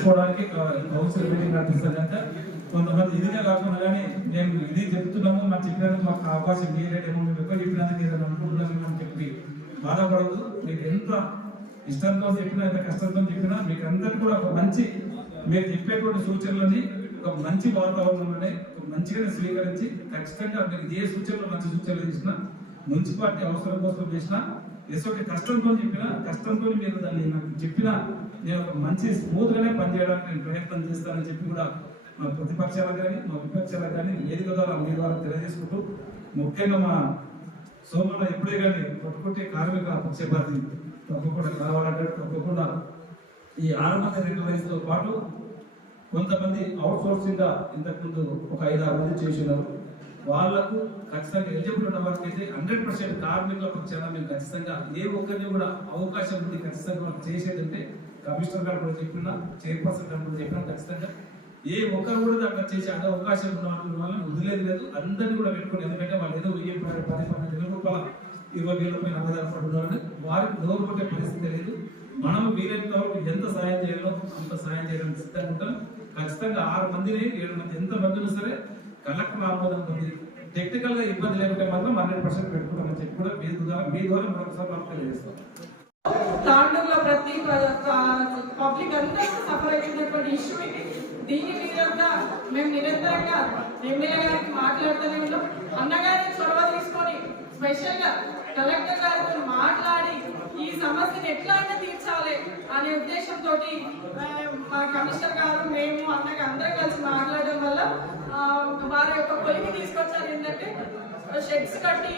తెచ్చుకోవడానికి council meeting నడిపిస్తారు అంటే కొంతమంది ఇదిగా కాకుండా కానీ మేము ఇది చెప్తున్నాము మాకు చెప్పినందుకు మాకు అవకాశం ఇవ్వలేదేమో మేము ఎక్కువ చెప్పినందుకు ఏదైనా అనుకుంటున్నాము అని చెప్పి బాధపడదు మీకు ఎంత ఇష్టంతో చెప్పినా ఎంత కష్టంతో చెప్పినా మీకు అందరికీ కూడా ఒక మంచి మీరు చెప్పేటువంటి సూచనలని ఒక మంచి వాతావరణంలోనే ఒక మంచిగా స్వీకరించి ఖచ్చితంగా మీరు ఏ సూచనలు మంచి సూచనలు చేసినా మున్సిపాలిటీ అవసరం కోసం చేసినా ఎటువంటి కష్టంతో చెప్పిన కష్టంతో మీరు దాన్ని నాకు చెప్పిన నేను ఒక మంచి స్మూత్గానే పనిచేయడానికి నేను ప్రయత్నం చేస్తానని చెప్పి కూడా మా ప్రతిపక్షాలకు కానీ మా విపక్షాలకు కానీ వేదిక ద్వారా మీ ద్వారా తెలియజేసుకుంటూ ముఖ్యంగా మా సోమన్న ఎప్పుడే కానీ కొట్టుకుంటే కార్మిక పక్షపాతి తప్పకుండా కావాలంటే తప్పకుండా ఈ ఆరంభ రికవరీస్తో పాటు కొంతమంది అవుట్ సోర్సింగ్గా ఇంతకుముందు ఒక ఐదు ఆరు మంది చేసినారు. వాళ్ళకు ఖచ్చితంగా ఎలిజిబుల్ ఉన్న వారికి అయితే హండ్రెడ్ పర్సెంట్ కార్మికుల పక్షాన మేము ఖచ్చితంగా ఏ ఒక్కరిని కూడా అవకాశం ఉంది ఖచ్చితంగా మనం చేసేదంటే కమిషనర్ గారు కూడా చెప్పినా చైర్పర్సన్ గారు కూడా చెప్పినా ఖచ్చితంగా ఏ ఒక్కరు కూడా అక్కడ చేసే అదే అవకాశం ఉన్న వాళ్ళని వదిలేదు లేదు. అందరినీ కూడా పెట్టుకుని ఎందుకంటే వాళ్ళు ఏదో వెయ్యి పది పన్నెండు వేల రూపాయల ఇరవై వేల రూపాయలు ఆధారపడుతున్నారని వారికి డోర్ పరిస్థితి లేదు. మనం వీలైనంత వరకు ఎంత సాయం చేయాలో అంత సాయం చేయడానికి సిద్ధంగా ఉంటాం. ఖచ్చితంగా ఆరు మందిని ఏడు మంది ఎంత మంది సరే కళ్ళకు ఆమోదం పొంది టెక్నికల్గా ఇబ్బంది లేకుంటే మాత్రం హండ్రెడ్ పర్సెంట్ పెట్టుకుంటామని చెప్పి కూడా మీ ద్వారా మీ ద్వారా మరొకసారి మనం తెలియజేస్తాం. తాండూరులో ప్రతి పబ్లిక్ అంతా సఫర్ అయినటువంటి ఇష్యూ ఇది. దీని మీద మేము నిరంతరంగా ఎమ్మెల్యే గారికి మాట్లాడుతూనే ఉన్నాం. అన్నగారిని చొరవ తీసుకొని స్పెషల్గా కలెక్టర్ గారితో మాట్లాడి ఈ సమస్యను ఎట్లా తీర్చాలి అనే ఉద్దేశంతో మా కమిషనర్ గారు మేము అన్నగా అందరం కలిసి మాట్లాడడం వల్ల వారి యొక్క కొలికి తీసుకొచ్చారు ఏంటంటే షెడ్స్ కట్టి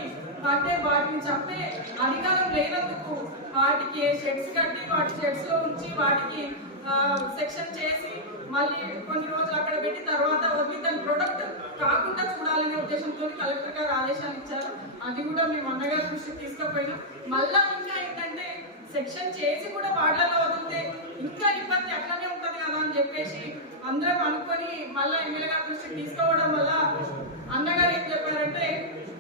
అంటే వాటిని చంపే అధికారం లేనందుకు వాటికి షెడ్స్ కట్టి వాటి షెడ్స్లో ఉంచి వాటికి సెక్షన్ చేసి మళ్ళీ కొన్ని రోజులు అక్కడ పెట్టి తర్వాత వదిలి దాని ప్రొడక్ట్ కాకుండా చూడాలనే ఉద్దేశంతో కలెక్టర్ గారు ఆదేశాలు ఇచ్చారు. అది కూడా మేము అన్నగారి దృష్టికి తీసుకుపోయినాం. మళ్ళా ఇంకా ఏంటంటే సెక్షన్ చేసి కూడా వాటిలలో వదిలితే ఇంకా ఇబ్బంది అట్లనే ఉంటది కదా అని చెప్పేసి అందరం అనుకొని మళ్ళా ఎమ్మెల్యే గారి దృష్టికి తీసుకోవడం వల్ల అన్నగారు ఏం చెప్పారంటే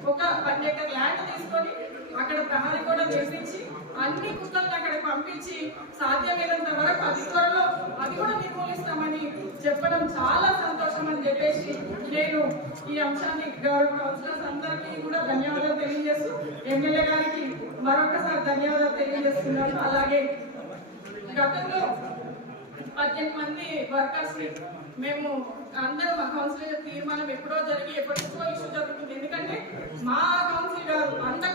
ఒక పది ఎకర్ ల్యాండ్ తీసుకొని అక్కడ ప్రహరీ కూడా నిర్మించి అన్ని కుక్కలను అక్కడ పంపించి సాధ్యమైనంత వరకు అతి త్వరలో అది కూడా నిర్మూలిస్తామని చెప్పడం చాలా సంతోషం అని చెప్పేసి నేను ఈ అంశాన్ని గౌరవ కౌన్సిలర్స్ అందరికీ కూడా ధన్యవాదాలు తెలియజేస్తూ ఎమ్మెల్యే గారికి మరొకసారి ధన్యవాదాలు తెలియజేస్తున్నాను. అలాగే గతంలో పద్దెనిమిది మంది వర్కర్స్ మేము అందరం మా కౌన్సిల్ తీర్మానం ఎప్పుడో జరిగి ఎప్పటికో ఇష్యూ జరుగుతుంది. ఎందుకంటే మా కౌన్సిల్ గారు అందరూ